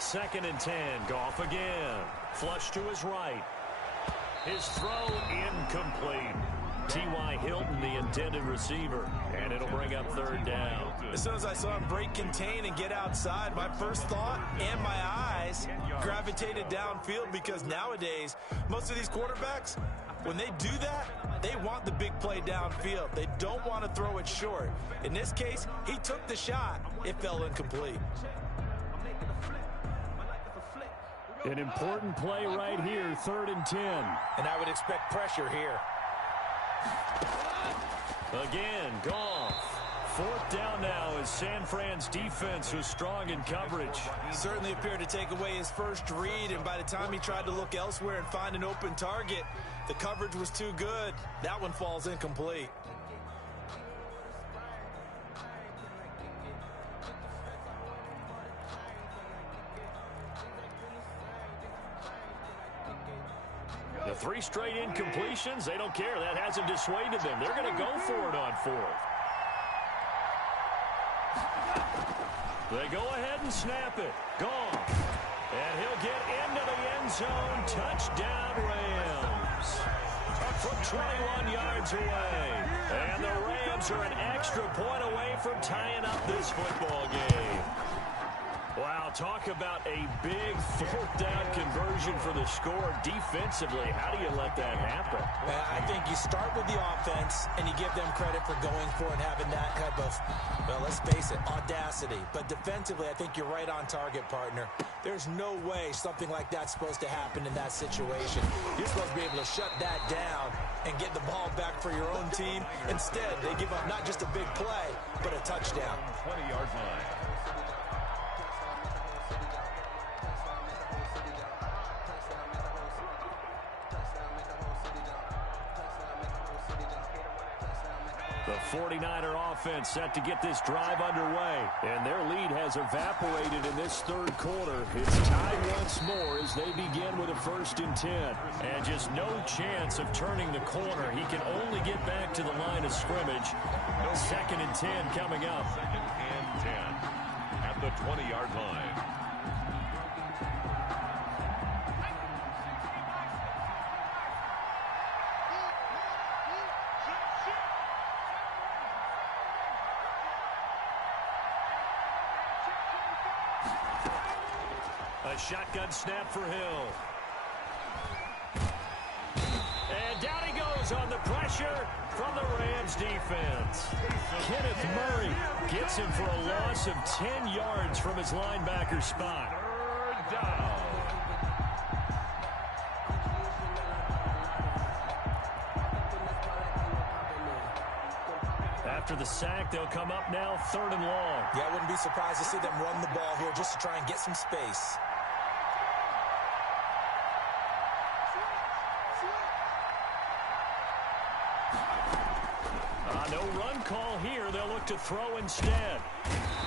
Second and 10. Goff again. Flush to his right. His throw incomplete. T.Y. Hilton, the intended receiver. And it'll bring up third down. As soon as I saw him break contain and get outside, my first thought and my eyes gravitated downfield, because nowadays, most of these quarterbacks, when they do that, they want the big play downfield. They don't want to throw it short. In this case, he took the shot. It fell incomplete. An important play right here, third and 10. And I would expect pressure here. Again, Goff. Fourth down now as San Fran's defense was strong in coverage. Certainly appeared to take away his first read, and by the time he tried to look elsewhere and find an open target, the coverage was too good. That one falls incomplete. The three straight incompletions, they don't care. That hasn't dissuaded them. They're going to go for it on fourth. They go ahead and snap it. Gone. And he'll get into the end zone. Touchdown, Rams. From 21 yards away. And the Rams are an extra point away from tying up this football game. Wow, talk about a big fourth down conversion for the score. Defensively, how do you let that happen? I think you start with the offense and you give them credit for going for it and having that type of, well, let's face it, audacity. But defensively, I think you're right on target, partner. There's no way something like that's supposed to happen in that situation. You're supposed to be able to shut that down and get the ball back for your own team. Instead, they give up not just a big play, but a touchdown. 20-yard line. The 49er offense set to get this drive underway. And their lead has evaporated in this third quarter. It's tied once more as they begin with a first and 10. And just no chance of turning the corner. He can only get back to the line of scrimmage. Second and 10 coming up. Second and 10 at the 20-yard line. A shotgun snap for Hill. And down he goes on the pressure from the Rams defense. Kenneth Murray gets him for a loss of 10 yards from his linebacker spot. Third down. After the sack, they'll come up now third and long. Yeah, I wouldn't be surprised to see them run the ball here just to try and get some space. No run call here. They'll look to throw instead.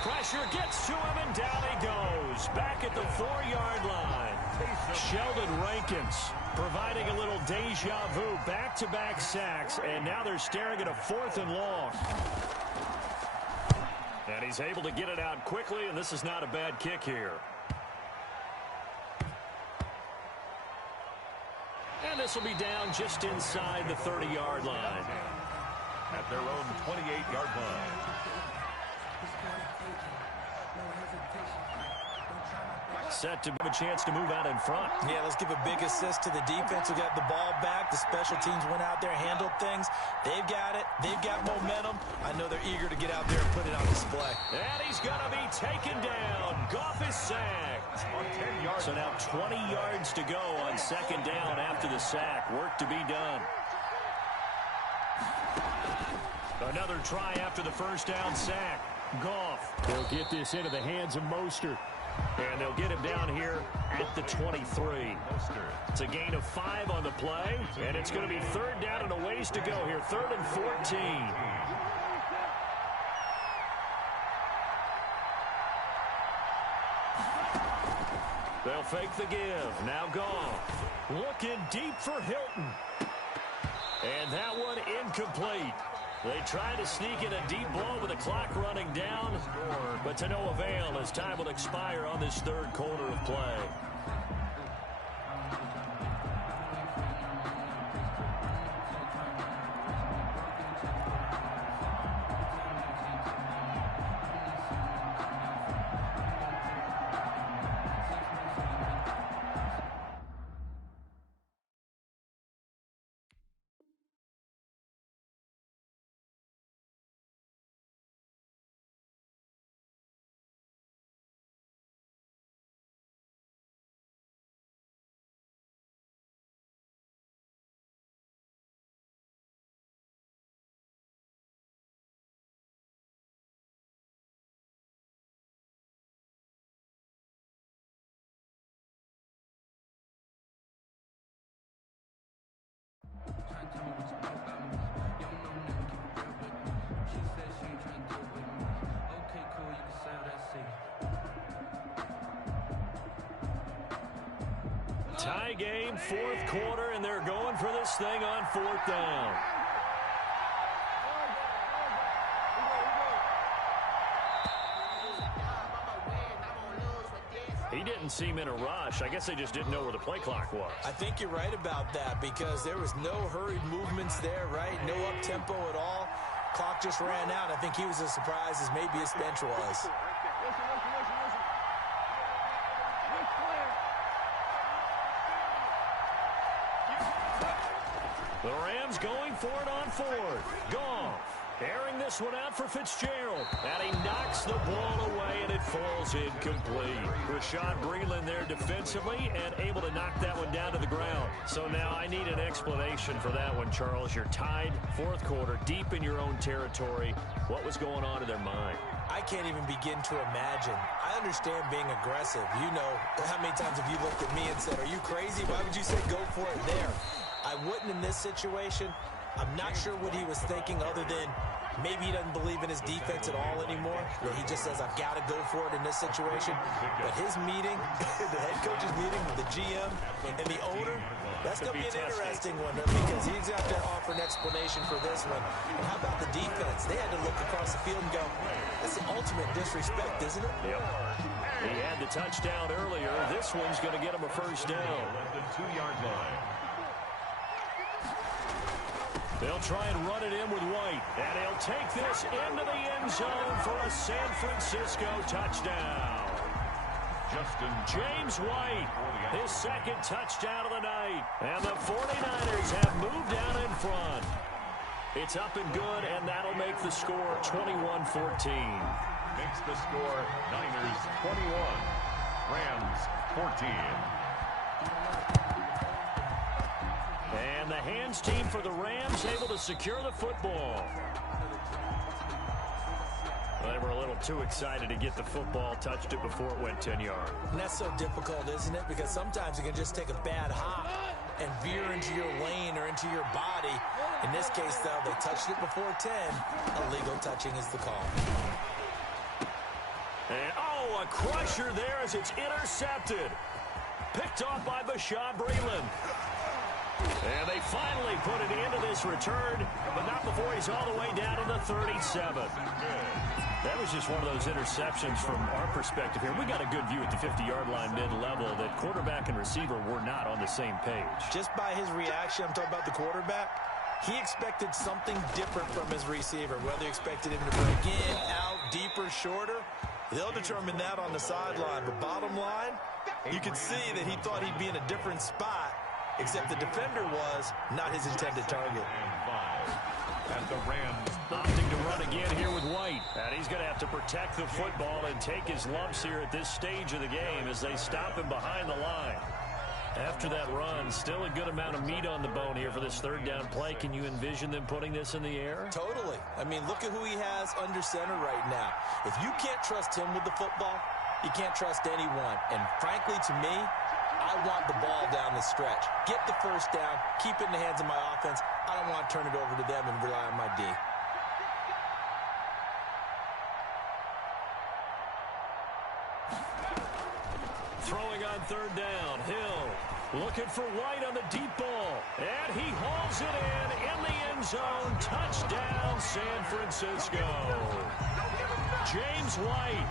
Pressure gets to him, and down he goes. Back at the 4-yard line. Sheldon Rankins providing a little deja vu. Back-to-back sacks, and now they're staring at a fourth and long. And he's able to get it out quickly, and this is not a bad kick here. And this will be down just inside the 30-yard line. At their own 28-yard line. Set to have a chance to move out in front. Yeah, let's give a big assist to the defense who got the ball back. The special teams went out there, handled things. They've got it. They've got momentum. I know they're eager to get out there and put it on display. And he's going to be taken down. Goff is sacked. So now 20 yards to go on second down after the sack. Work to be done. Another try after the first down sack. Goff. They'll get this into the hands of Mostert. And they'll get him down here at the 23. It's a gain of 5 on the play. And it's going to be third down and a ways to go here. 3rd and 14. They'll fake the give. Now Goff. Looking deep for Hilton. And that one incomplete. They try to sneak in a deep ball with the clock running down, but to no avail as time will expire on this third quarter of play. Tie game, 4th quarter, and they're going for this thing on 4th down. He didn't seem in a rush. I guess they just didn't know where the play clock was. I think you're right about that because there was no hurried movements there, right? No up-tempo at all. Clock just ran out. I think he was as surprised as maybe his bench was. The Rams going for it on 4th. Goff airing this one out for Fitzgerald. And he knocks the ball away, and it falls incomplete. Rashad Breeland there defensively and able to knock that one down to the ground. So now I need an explanation for that one, Charles. You're tied, 4th quarter, deep in your own territory. What was going on in their mind? I can't even begin to imagine. I understand being aggressive. You know, how many times have you looked at me and said, are you crazy? Why would you say go for it there? I wouldn't in this situation. I'm not sure what he was thinking other than maybe he doesn't believe in his defense at all anymore. Where he just says, I've got to go for it in this situation. But his meeting, the head coach's meeting with the GM and the owner, that's going to be an interesting one because he's out there offering an explanation for this one. And how about the defense? They had to look across the field and go, that's the ultimate disrespect, isn't it? Yep. He had the touchdown earlier. This one's going to get him a first down. At the 2-yard line. They'll try and run it in with White. And he'll take this into the end zone for a San Francisco touchdown. James White, his 2nd touchdown of the night. And the 49ers have moved down in front. It's up and good, and that'll make the score 21-14. Makes the score Niners 21, Rams 14. And the hands team for the Rams able to secure the football. Well, they were a little too excited to get the football, touched it before it went 10 yards. And that's so difficult, isn't it? Because sometimes you can just take a bad hop and veer into your lane or into your body. In this case, though, they touched it before 10. Illegal touching is the call. And, oh, a crusher there as it's intercepted. Picked off by Rashad Breeland. And they finally put it into this return, but not before he's all the way down to the 37. That was just one of those interceptions from our perspective here. We got a good view at the 50-yard line mid-level that quarterback and receiver were not on the same page. Just by his reaction, I'm talking about the quarterback, he expected something different from his receiver, whether he expected him to break in, out, deeper, shorter. They'll determine that on the sideline. But bottom line, you can see that he thought he'd be in a different spot, except the defender was not his intended target. And the Rams opting to run again here with White. And he's going to have to protect the football and take his lumps here at this stage of the game as they stop him behind the line. After that run, still a good amount of meat on the bone here for this third down play. Can you envision them putting this in the air? Totally. I mean, look at who he has under center right now. If you can't trust him with the football, you can't trust anyone. And frankly, to me, I want the ball down the stretch. Get the first down, keep it in the hands of my offense. I don't want to turn it over to them and rely on my D. Throwing on third down, Hill looking for White on the deep ball. And he hauls it in the end zone. Touchdown, San Francisco. James White,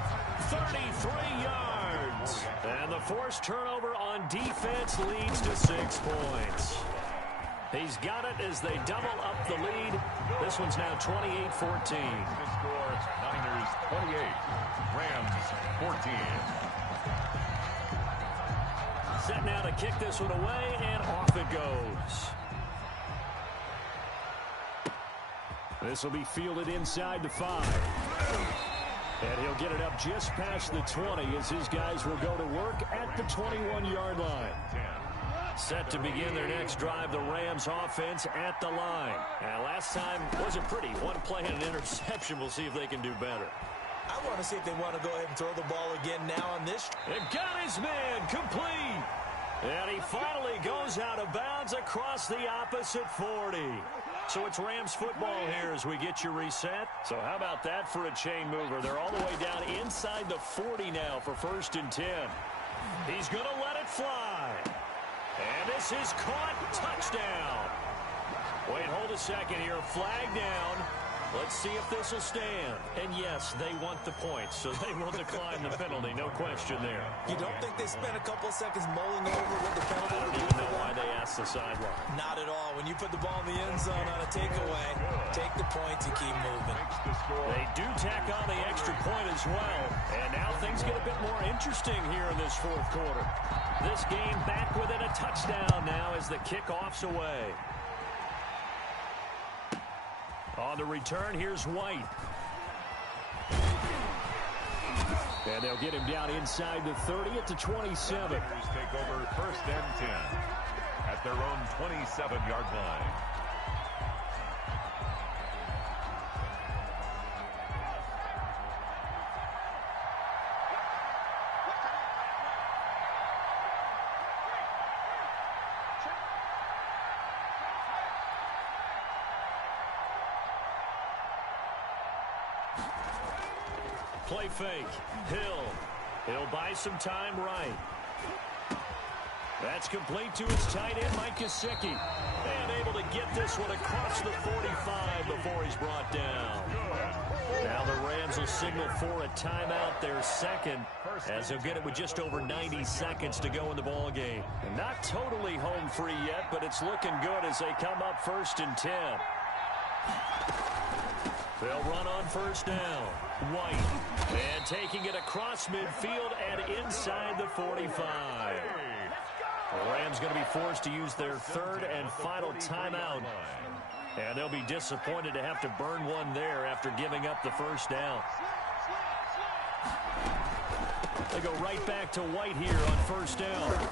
33 yards. And the forced turnover on defense leads to 6 points. He's got it as they double up the lead. This one's now 28-14. The score, Niners 28, Rams 14. Set now to kick this one away, and off it goes. This will be fielded inside the 5. And he'll get it up just past the 20 as his guys will go to work at the 21-yard line. Set to begin their next drive, the Rams offense at the line. And last time wasn't pretty. One play and an interception. We'll see if they can do better. I want to see if they want to go ahead and throw the ball again now on this. They've got his man complete. And he finally goes out of bounds across the opposite 40. So it's Rams football here as we get you reset. So how about that for a chain mover? They're all the way down inside the 40 now for 1st and 10. He's going to let it fly. And this is caught. Touchdown. Wait, hold a second here. Flag down. Let's see if this will stand. And yes, they want the points, so they will decline the penalty. No question there. You don't think they spent a couple of seconds mulling over what the penalty I don't would be even for know them? why they asked the sideline. Not at all. When you put the ball in the end zone on a takeaway, take the points and keep moving. They do tack on the extra point as well. And now things get a bit more interesting here in this 4th quarter. This game back within a touchdown now as the kickoff's away. On the return, here's White. And they'll get him down inside the 30 at the 27. Take over 1st and 10 at their own 27-yard line. Play fake. Hill. He'll buy some time right. That's complete to his tight end, Mike Gesicki. And able to get this one across the 45 before he's brought down. Now the Rams will signal for a timeout, their second, as they'll get it with just over 90 seconds to go in the ball game. And not totally home free yet, but it's looking good as they come up 1st and 10. They'll run on 1st down. White. And taking it across midfield and inside the 45. The Rams going to be forced to use their 3rd and final timeout. And they'll be disappointed to have to burn one there after giving up the 1st down. They go right back to White here on 1st down.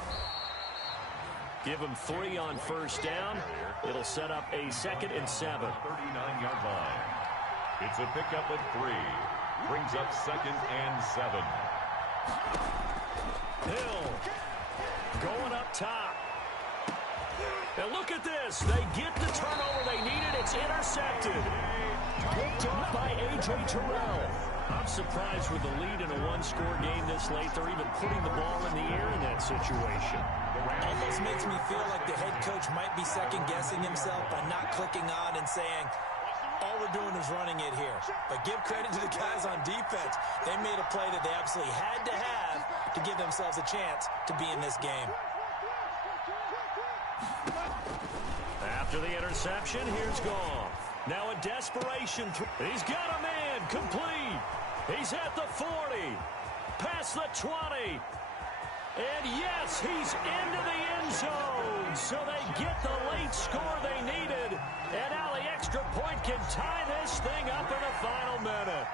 Give him 3 on 1st down. It'll set up a 2nd and 7. 39-yard line. It's a pickup of 3. Brings up 2nd and 7. Hill going up top. And look at this. They get the turnover they needed. It's intercepted. Picked off by A.J. Terrell. I'm surprised with the lead in a one-score game this late. They're even putting the ball in the air in that situation. Almost makes me feel like the head coach might be second-guessing himself by not clicking on and saying, all we're doing is running it here. But give credit to the guys on defense. They made a play that they absolutely had to have to give themselves a chance to be in this game. After the interception, here's Goff. Now a desperation. He's got a man complete. He's at the 40. Past the 20. And yes, he's into the end zone. So they get the late score they needed. And now the extra point can tie this thing up in the final minute.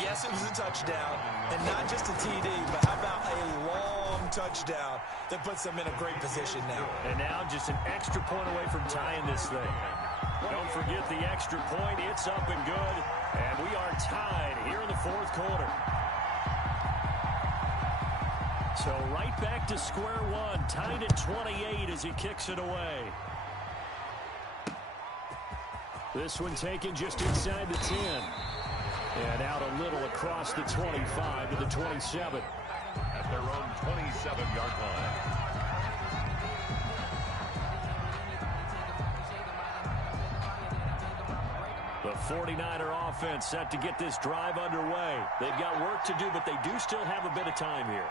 Yes, it was a touchdown. And not just a TD, but how about a long touchdown that puts them in a great position now. And now just an extra point away from tying this thing. Don't forget the extra point. It's up and good. And we are tied here in the fourth quarter. So right back to square one. Tied at 28 as he kicks it away. This one taken just inside the 10. And out a little across the 25 to the 27. At their own 27-yard line. The 49er offense set to get this drive underway. They've got work to do, but they do still have a bit of time here.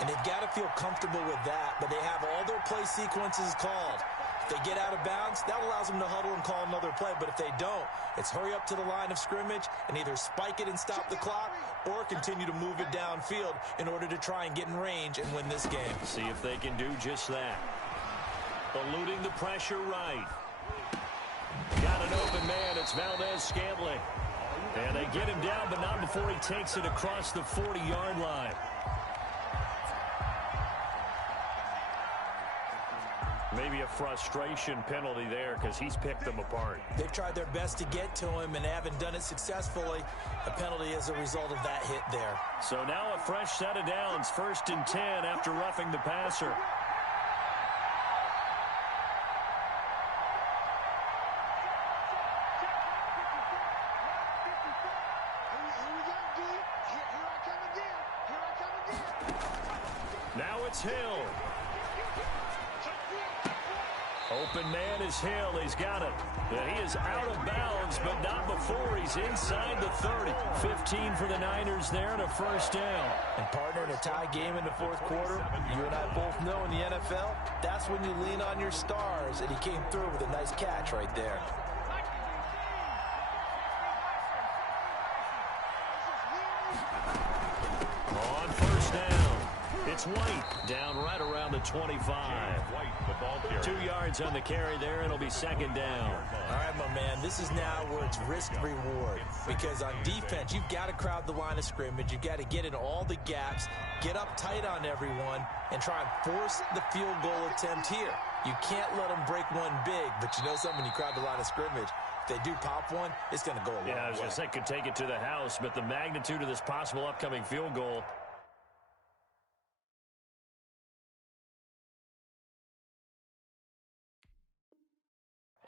And they've got to feel comfortable with that, but they have all their play sequences called. If they get out of bounds, that allows them to huddle and call another play. But if they don't, it's hurry up to the line of scrimmage and either spike it and stop the clock or continue to move it downfield in order to try and get in range and win this game. See if they can do just that. Eluding the pressure right. Got an open man. It's Valdez-Scantling. And they get him down, but not before he takes it across the 40-yard line. Maybe a frustration penalty there because he's picked them apart. They've tried their best to get to him and haven't done it successfully. A penalty as a result of that hit there. So now a fresh set of downs, 1st and 10 after roughing the passer. Now it's Hill. Open man is Hill. He's got it. And he is out of bounds, but not before he's inside the 30. 15 for the Niners there and a first down. And partner, in a tie game in the fourth quarter, you and I both know in the NFL, that's when you lean on your stars. And he came through with a nice catch right there. On first down, it's White down right around the 25. White, the ball carrier. 2 yards on the carry there. It'll be second down. All right, my man, this is now where it's risk-reward. Because on defense, you've got to crowd the line of scrimmage. You've got to get in all the gaps, get up tight on everyone, and try and force the field goal attempt here. You can't let them break one big, but you know something, when you crowd the line of scrimmage, if they do pop one, it's going to go a long way. Yeah, I was going to say could take it to the house, but the magnitude of this possible upcoming field goal.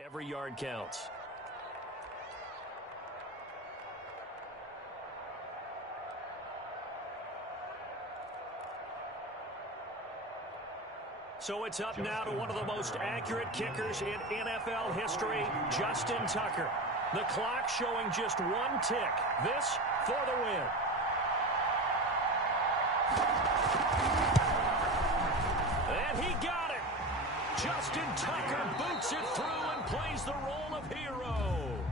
Every yard counts. So it's up now to one of the most accurate kickers in NFL history, Justin Tucker. The clock showing just one tick. This for the win. And he got it. Justin Tucker boots it through and plays the role of hero.